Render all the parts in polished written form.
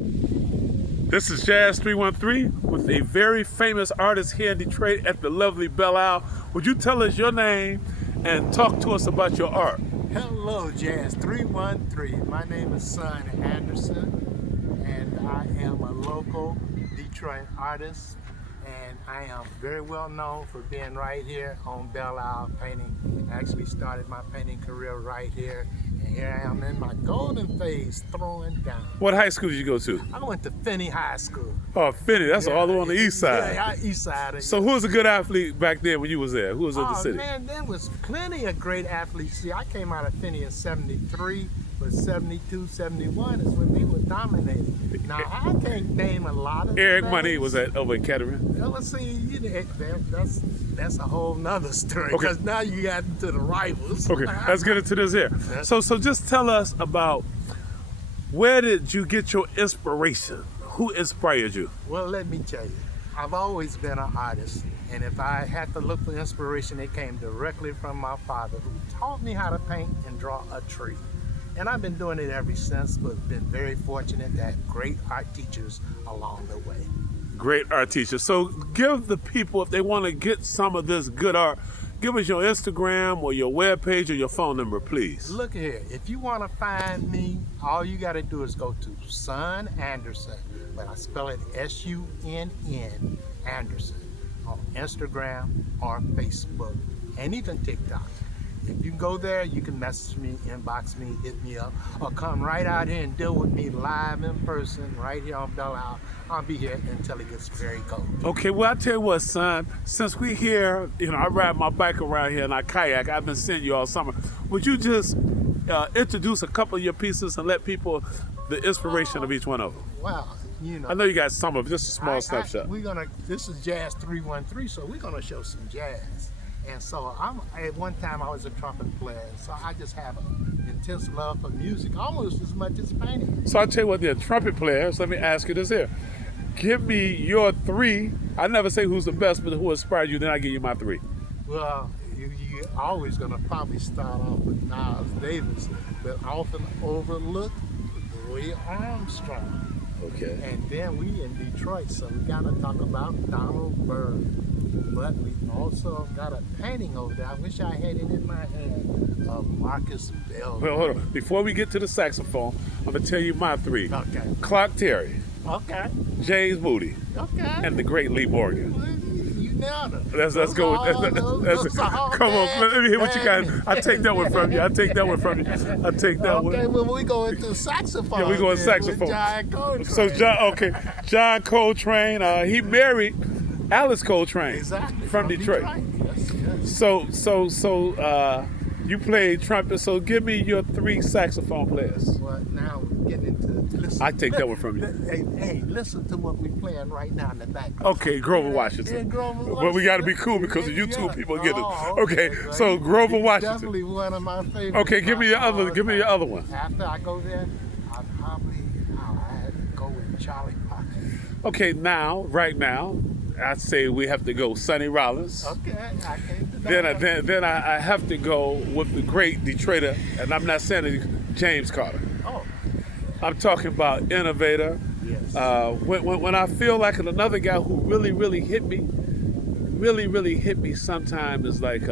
This is Jazz 313 with a very famous artist here in Detroit at the lovely Belle Isle. Would you tell us your name and talk to us about your art? Hello, Jazz 313. My name is Sunn Anderson, and I am a local Detroit artist, and I am very well known for being right here on Belle Isle painting. I actually started my painting career right here, and here I am in my golden phase throwing down. What high school did you go to? I went to Finney High School. Oh, Finney, that's all the way on the east side. Yeah, east side. So who was a good athlete back then when you was there? Who was in the city? Oh man, there was plenty of great athletes. See, I came out of Finney in '73, but '72, '71 is when they were dominating. Now, I can't name a lot of Eric names. Money was over in Kettering. Well, see, you know, that's a whole nother story, Okay. because now you got into the rivals. Okay, let's get into this here. So just tell us about, where did you get your inspiration? Who inspired you? Well, let me tell you, I've always been an artist, and if I had to look for inspiration, it came directly from my father, who taught me how to paint and draw a tree. And I've been doing it ever since, but been very fortunate to have great art teachers along the way. Great art teacher. So give the people, if they want to get some of this good art, give us your Instagram or your webpage or your phone number, please. Look here, if you want to find me, all you got to do is go to Sunn Anderson, but I spell it S-U-N-N Anderson, on Instagram or Facebook, and even TikTok. If you go there, you can message me, inbox me, hit me up, or come right out here and deal with me live in person right here on Belle Isle. I'll be here until it gets very cold. Okay, well, I tell you what, son, since we here, you know, I ride my bike around here and I kayak. I've been seeing you all summer. Would you just introduce a couple of your pieces and let people the inspiration of each one of them? Wow, you know. I know you got some of it, just a small snapshot. This is Jazz 313, so we're gonna show some jazz. And so at one time I was a trumpet player, so I just have an intense love for music, almost as much as painting. So I'll tell you what, they're trumpet players. Let me ask you this here. Give me your three. I never say who's the best, but who inspired you, then I give you my three. Well, you're always gonna probably start off with Miles Davis, but often overlooked Louis Armstrong. Okay. And then we in Detroit, so we gotta talk about Donald Byrd. But we also got a painting over there. I wish I had it in my hand, of Marcus Bell. Well, hold on. Before we get to the saxophone, I'm gonna tell you my three. Okay. Clark Terry, Okay. James Moody, Okay. and the great Lee Morgan. You nailed it. Let's go. Come on, let me hear what you got. I take that one from you. I take that one from you. I take that one. Okay, well, we go into saxophone. Yeah, we go into then saxophone. with John Coltrane. So John Coltrane. He married Alice Coltrane. Exactly. From Detroit. Yes, yes. So you played trumpet. So give me your three saxophone players. Well, now we're getting into. Listen, I take that one from you. Hey, listen to what we're playing right now in the back. Okay, Grover Yeah, Washington. Grover Washington. Well, we got to be cool because the YouTube people get it. Oh, Okay, well, so Grover he's Washington. Definitely one of my favorites. Okay, give me your other. Give me your other one. After I go there, I had to go with Charlie Parker. Okay, right now, I'd say we have to go Sonny Rollins. Okay, I came to that. Then I have to go with the great Detroiter, and I'm not saying it, James Carter. Oh, I'm talking about innovator. yes. When I feel like another guy who really hit me sometime is like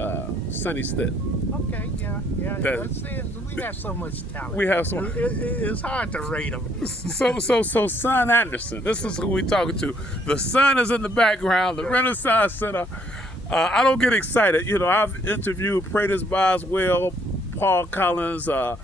Sonny Stitt. Okay, yeah. That- Let's see, we have so much talent. We have so- It's hard to rate them. So Sunn Anderson, this is who we talking to. The sun is in the background, the Renaissance Center. I don't get excited. You know, I've interviewed Prentice Boswell, Paul Collins, some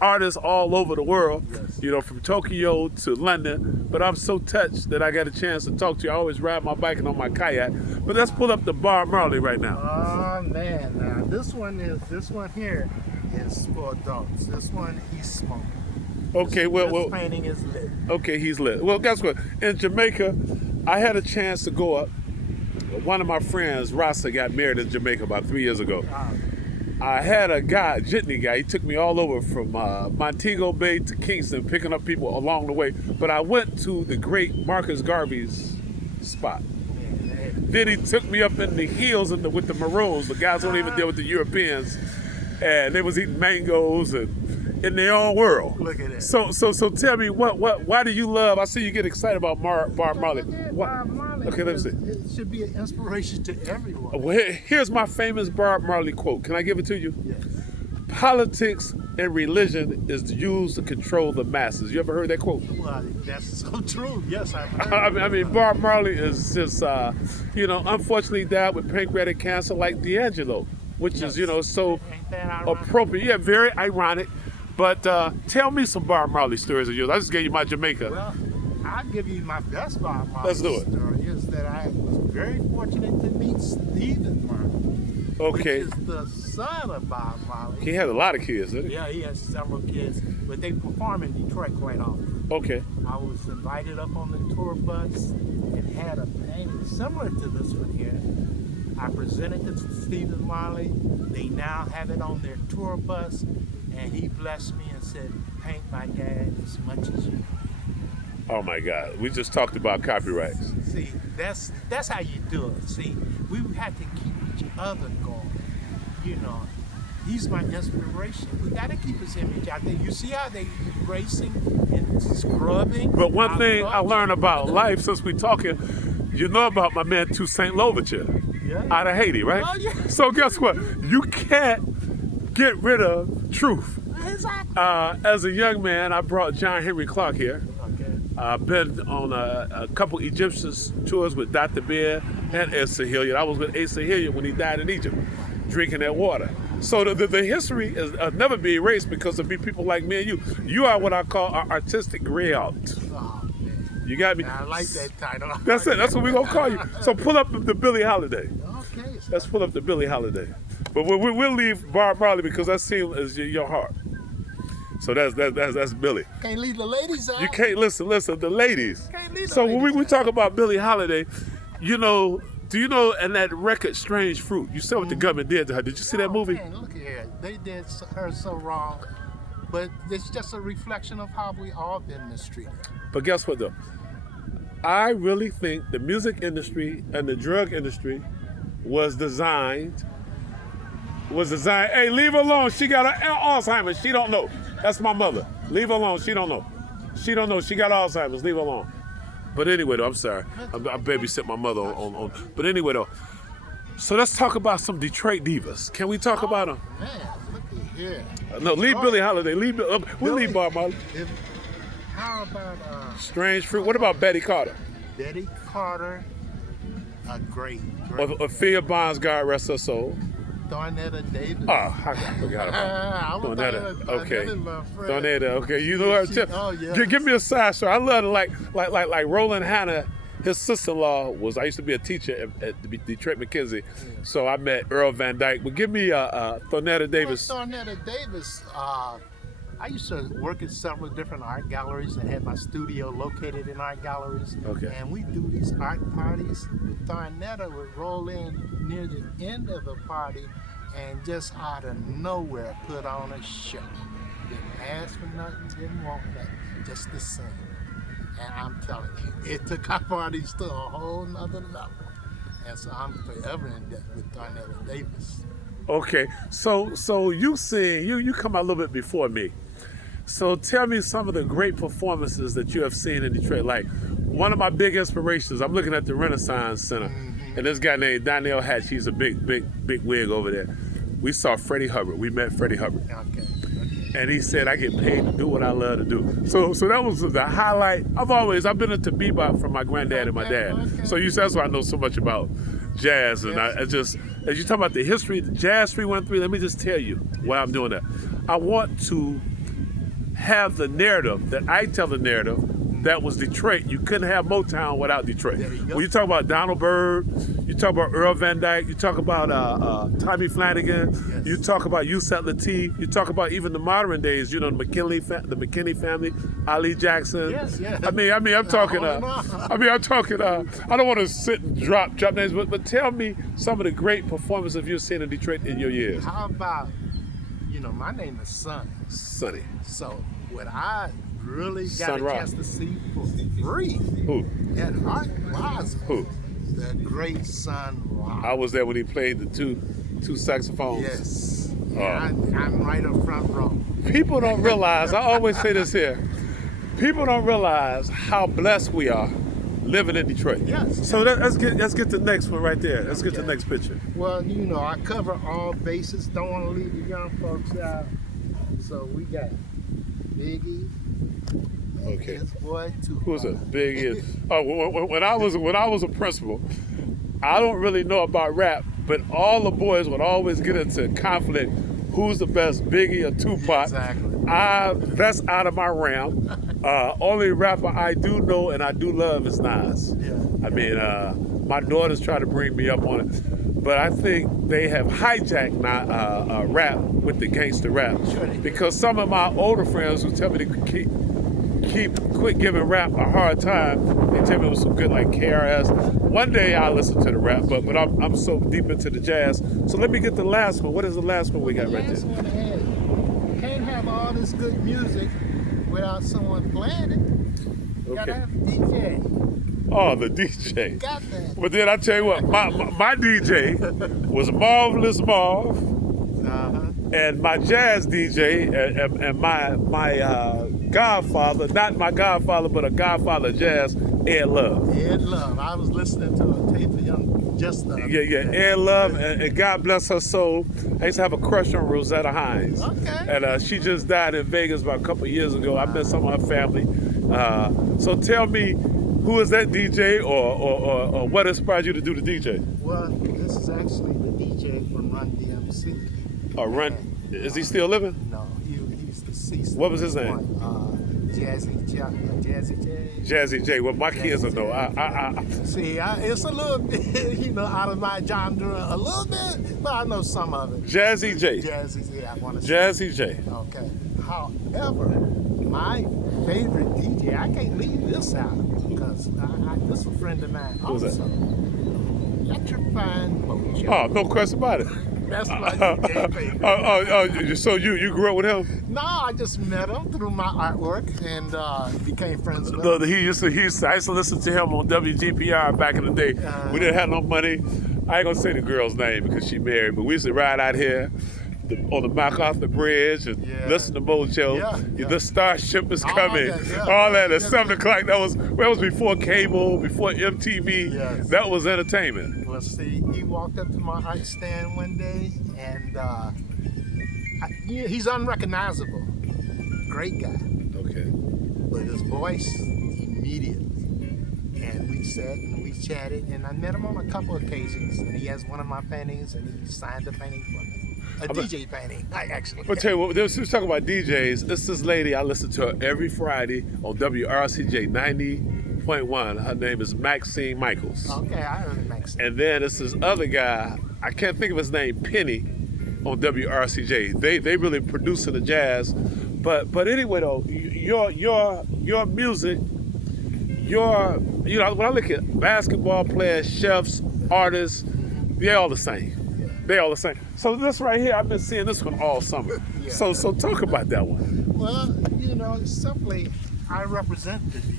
artists all over the world, Yes. you know, from Tokyo to London. But I'm so touched that I got a chance to talk to you. I always ride my bike and on my kayak. But let's pull up the Bob Marley right now. Oh man, now this one here is for adults. This one he's smoking. Okay, This well, painting is lit. okay, he's lit. Well, guess what? In Jamaica, I had a chance to go up. One of my friends, Rasa, got married in Jamaica about 3 years ago. I had a guy, jitney guy, he took me all over from Montego Bay to Kingston, picking up people along the way. But I went to the great Marcus Garvey's spot. Then he took me up in the hills with the Maroons. The guys don't even deal with the Europeans. And they was eating mangoes and in their own world. Look at that. So tell me, why do you love? I see you get excited about Bob Marley. Bob Marley. Okay, let me see. It should be an inspiration to everyone. Well, here's my famous Bob Marley quote. Can I give it to you? Yes. Politics and religion is used to control the masses. You ever heard that quote? Well, that's so true. Yes, I've heard. I mean, Bob Marley is just, unfortunately died with pancreatic cancer like D'Angelo, which is, so Ain't that ironic? appropriate. Yeah, very ironic. But tell me some Bob Marley stories of yours. I just gave you my Jamaica. Well, I'll give you my best Bob Marley Let's do it. story is that I was very fortunate to meet Stephen Marley, Okay. which is the son of Bob Marley. He had a lot of kids, didn't he? Yeah, he has several kids, but they perform in Detroit quite often. Okay. I was invited up on the tour bus and had a painting similar to this one here. I presented it to Stephen Marley. They now have it on their tour bus, and he blessed me and said, paint my dad as much as you. Oh my God. We just talked about copyrights. See, that's how you do it. See, we have to keep each other going. He's my inspiration. We got to keep his image out there. You see how they racing and scrubbing? But one our thing I culture? learned about life since we talking, you know about my man Toussaint Louverture Yeah. out of Haiti, right? Oh, yeah. So guess what? You can't get rid of truth. Exactly. As a young man, I brought John Henry Clark here. Okay. I've been on a couple Egyptian tours with Dr. Bear and Asa Hilliard. I was with Asa Hilliard when he died in Egypt, drinking that water. So the history is never be erased because of people like me and you. You are what I call an artistic griot. Oh, man. You got me? I like that title. That's it. That's what we're going to call you. So pull up the Billie Holiday. Okay. So Let's pull up the Billie Holiday. But we'll leave Bob Marley because that seems your heart. So that's Billie. can't leave the ladies out. You can't listen, the ladies. Can't leave the So when we ladies talk about Billie Holiday, do you know in that record Strange Fruit, you saw what the government did to her. Did you see that movie? Man, look here. They did her so wrong. But it's just a reflection of how we all been mistreated. But guess what though? I really think the music industry and the drug industry was designed. Hey, leave her alone. She got Alzheimer's. She don't know. That's my mother. Leave her alone. She don't know. She don't know. She got Alzheimer's. Leave her alone. But anyway, though, I'm sorry. I babysit my mother on. But anyway, though. So let's talk about some Detroit divas. Can we talk about them? Man, look at here. No, leave Billie Holiday. We'll leave Bob Marley. How about Strange Fruit. What about Betty Carter? Betty Carter? A great. Ophelia Bonds, God rest her soul. Thornetta Davis. Oh, I forgot about Thornetta. Okay. My friend. Thornetta, okay. You know her too. Oh, yeah. Give me a side story. I love it like Roland Hanna. His sister-in-law I used to be a teacher at Detroit McKenzie, so I met Earl Van Dyke. But give me Thornetta Davis. Well, Thornetta Davis, I used to work at several different art galleries and had my studio located in art galleries. Okay. And we do these art parties. Thornetta would roll in near the end of the party and just out of nowhere put on a show. Didn't ask for nothing, didn't want nothing, just the same. And I'm telling you, it took our parties to a whole nother level. And so I'm forever in debt with Thornetta Davis. Okay, so you sing, you come out a little bit before me. So tell me some of the great performances that you have seen in Detroit. Like one of my big inspirations, I'm looking at the Renaissance Center, and this guy named Donnell Hatch, he's a big wig over there. We saw Freddie Hubbard. We met Freddie Hubbard. Okay. And he said, I get paid to do what I love to do. So that was the highlight. I've been into bebop from my granddad and my dad. Okay. So that's why I know so much about jazz. And I just, as you talk about the history, the Jazz 313, let me just tell you why I'm doing that. I want to have the narrative, that I tell the narrative, that was Detroit. You couldn't have Motown without Detroit. There you go. When you talk about Donald Byrd, you talk about Earl Van Dyke, you talk about Tommy Flanagan, Yes. you talk about Yusef Lateef, you talk about even the modern days, the McKinley family, Ali Jackson. Yes. I'm talking. I don't want to sit and drop names, but tell me some of the great performances you've seen in Detroit in your years. How about, my name is Sunn. Sonny. So what I really got Sunn a Ra. chance to see for free Who? at Art Plaza, Who? the great Sunn Ra. I was there when he played the two saxophones. Yes. Oh. I'm right up front row. People don't realize, I always say this here, people don't realize how blessed we are living in Detroit. Yes. So let's get the next one right there. Let's get the Okay. next picture. Well, you know, I cover all bases. Don't want to leave the young folks out. So we got Biggie. And Okay. his boy too. Who's a big is? Oh, when I was a principal, I don't really know about rap, but all the boys would always get into conflict. Who's the best, Biggie or Tupac? Exactly. That's out of my realm. Only rapper I do know and I do love is Nas. Yeah. I mean, my daughters try to bring me up on it, but I think they have hijacked rap with the gangster rap. Sure they did. Because some of my older friends who tell me to quit giving rap a hard time. They tell me it was some good like KRS. One day I'll listen to the rap, but I'm so deep into the jazz. So let me get the last one. What is the last one we got right Last there? one ahead. You can't have all this good music without someone playing it. You gotta Okay. have a DJ. Oh, the DJ. Got that. But then I tell you what, my DJ was Marvelous Marv, Uh-huh. and my jazz DJ and my godfather, not my godfather, but a godfather of jazz, Ed Love. Ed Love. I was listening to a tape of Young Just Yeah, Ed Love, and God bless her soul. I used to have a crush on Rosetta Hines. Okay. And she just died in Vegas about a couple of years ago. I met some of her family. So tell me, who is that DJ or what inspired you to do the DJ? Well, this is actually the DJ from Run DMC. Or Run, is he still living? No, he's deceased. What was his name? Jazzy J. Jazzy J. Well, my kids will know. See, it's a little bit, you know, out of my genre, a little bit, but I know some of it. Jazzy J. Jazzy, yeah, I want to say. Jazzy J. Okay. However, my favorite DJ, I can't leave this out because this is a friend of mine Who's that? also. Electrifying Mojo. Oh, no question about it. That's my DJ favorite. So you grew up with him? No, I just met him through my artwork and became friends with him. I used to listen to him on WGPR back in the day. We didn't have no money. I ain't gonna say the girl's name because she married, but we used to ride out here on the MacArthur Bridge and listen to Mojo. Yeah. The Starship is coming. that, yeah. All that at Yeah. 7 o'clock. That was before cable, before MTV. Yes. That was entertainment. Well, see, he walked up to my art stand one day, and he's unrecognizable. Great guy, Okay. but his voice immediately. And we sat and we chatted, and I met him on a couple occasions. And he has one of my paintings, and he signed the painting for me. A DJ painting, actually. I'll tell you what, this was talking about DJs. This lady, I listen to her every Friday on WRCJ 90.1. Her name is Maxine Michaels. Okay, I heard it, Max. And then it's this other guy, I can't think of his name, Penny, on WRCJ. They really producing the jazz. But anyway though, your music, when I look at basketball players, chefs, artists, they're all the same. They all the same. So this right here, I've been seeing this one all summer. Yeah. So talk about that one. Well, you know, simply, I represent the D.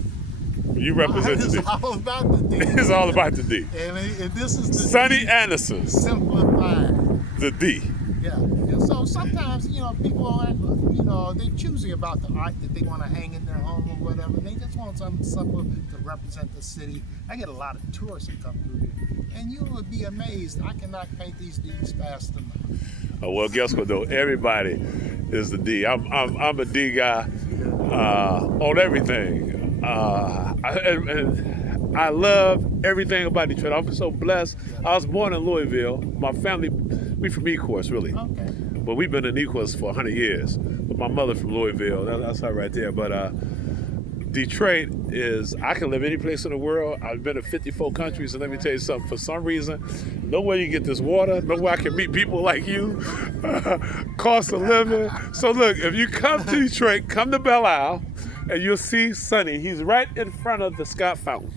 You represent the It's D. all about the D. It's all about the D. And this is the Sonny D Anderson, simplified. the D. Yeah. And so sometimes, you know, people are, you know, they're choosy about the art that they want to hang in their home or whatever. And they just want something simple to represent the city. I get a lot of tourists that come through here. And you would be amazed. I cannot paint these D's fast enough. Oh, well, guess what though? Everybody is the D. I'm a D guy on everything. I love everything about Detroit. I'm so blessed. I was born in Louisville. My family, we from Ecorse, really. Okay. But we've been in Ecorse for 100 years. But my mother from Louisville. That's her right there. But Detroit is, I can live any place in the world. I've been to 54 countries, and let me tell you something. For some reason, nowhere you get this water, nowhere I can meet people like you, cost of living. So look, if you come to Detroit, come to Belle Isle, and you'll see Sunny. He's right in front of the Scott Fountain.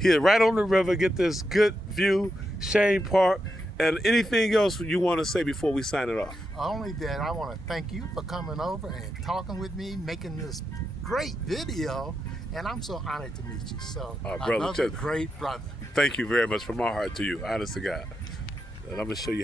He's right on the river, get this good view, Shane Park, and anything else you want to say before we sign it off? Only that I want to thank you for coming over and talking with me, making this great video, and I'm so honored to meet you. So, brother, another great brother. Thank you very much from my heart to you, honest to God. And I'm going to show you how.